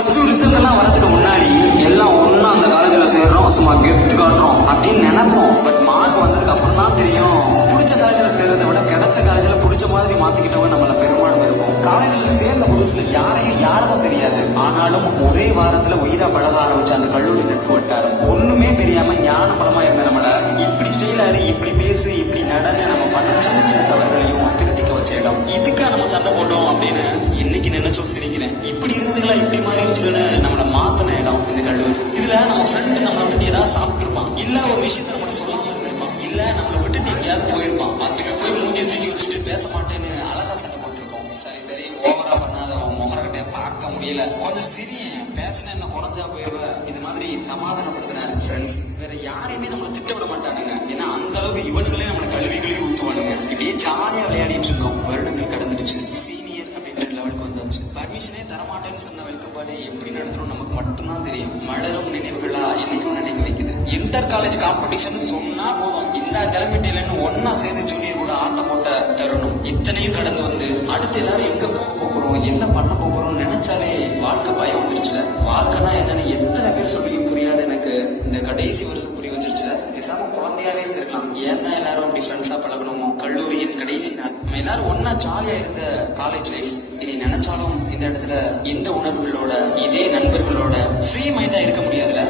Plus two result எல்லாம் வரதுக்கு முன்னாடி எல்லாம் ஒன்னா அந்த காலேஜ்ல சேர்றோம், சும்மா கெத்து காட்டுறோம் அப்படின்னு நினைப்போம். பட் மார்க் வந்ததுக்கு அப்புறம் தான் தெரியும், பிடிச்ச காலேஜ்ல சேர்றதை விட கிடைச்ச காலேஜ்ல பிடிச்ச மாதிரி மாத்திக்கிட்டவங்க நம்மள பெரும்பாலும் இருக்கும். காலேஜ்ல சேர்ந்த புதுசுல யாருக்கும் தெரியாது. ஆனாலும் ஒரே வாரத்துல உயிரா பழக ஆரம்பிச்ச அந்த கல்லூரி நட்பு வட்டாரம் ஒண்ணுமே தெரியாம ஞான பலமா இருந்த நம்மள இப்படி ஸ்டைலாரு, இப்படி பேசு, இப்படி நடன்னு நம்ம பண்ண சின்ன சின்ன தவறுகளையும் திருத்திக்க வச்ச இடம். இதுக்கா நம்ம சண்டை போட்டோம் அப்படின்னு இன்னைக்கு நினைச்சும் சிரிக்கிறேன். இப்படி இருந்ததுங்களா இப்படி மாறிடுச்சுன்னு நம்மள மாத்தின இடம் இந்த கல்லூரி. இதுல நம்ம ஃப்ரெண்டு நம்மளை பத்தி ஏதாவது சாப்பிட்டுருப்பான், இல்ல ஒரு விஷயத்த நம்மள சொல்லாம இருந்திருப்பான், இல்ல நம்மளை விட்டுட்டு எங்கேயாவது போயிருப்பான். அதுக்கு போய் மூஞ்சியை தூக்கி வச்சுட்டு பேச மாட்டேன்னு அழகா சண்டை போட்டிருக்கோம். சரி ஓவரா பண்ணாத, முகரக்கிட்ட பார்க்க முடியல, கொஞ்சம் சிறிய பேசின என்ன குறைஞ்சா போயிடுவ, இது மாதிரி சமாதானப்படுத்தின ஃப்ரெண்ட்ஸ் வேற யாரையுமே நம்மளை திட்ட விட மாட்டானுங்க. ஏன்னா அந்த அளவுக்கு இவனுங்களே நம்மளை கல்விகளையும் ஊத்துவானுங்க. இப்படியே ஜாலியா விளையாடிட்டு இருந்தோம். வருடங்கள் கடந்துடுச்சு. சீனியர் அப்படின்ற லெவலுக்கு வந்தாச்சு. பர்மிஷனே தரமாட்டேன்னு சொன்ன வெல்கப்பாடு எப்படி நடத்தணும் நமக்கு மட்டும்தான் தெரியும். மலரும் நினைவுகளா என்னைக்கும் நினைக்க வைக்குது. இன்டர் காலேஜ் காம்படிஷன் சொன்னா போதும், இந்த கிளம்பிட்டேன்னு ஒன்னா சேர்ந்து ஜூனியர் கூட ஆட்டம் போட்ட தருணம். இத்தனையும் கடந்து வந்து அடுத்து எல்லாரும் எங்க போக போகிறோம், என்ன பண்ண போகிறோம் நினைச்சாலே வாழ்க்கை பயம் வந்துருச்சுல. வாழ்க்கைனா என்னன்னு எத்தனை பேர் சொல்லியும் புரியாது எனக்கு இந்த கடைசி வருஷம் புரிய வச்சிருச்சுல. பேசாம குழந்தையாவே இருந்திருக்கலாம். ஏன் தான் எல்லாரும் அப்படி ஃப்ரெண்ட்ஸா பழகணுமோ. கல்லூரியின் கடைசி நாள் நம்ம எல்லாரும் ஒன்னா ஜாலியா இருந்த காலேஜ் லைஃப் இனி நினைச்சாலும் இந்த இடத்துல இந்த உணர்வுகளோட இதே நண்பர்களோட ஃப்ரீ மைண்டா இருக்க முடியாதுல.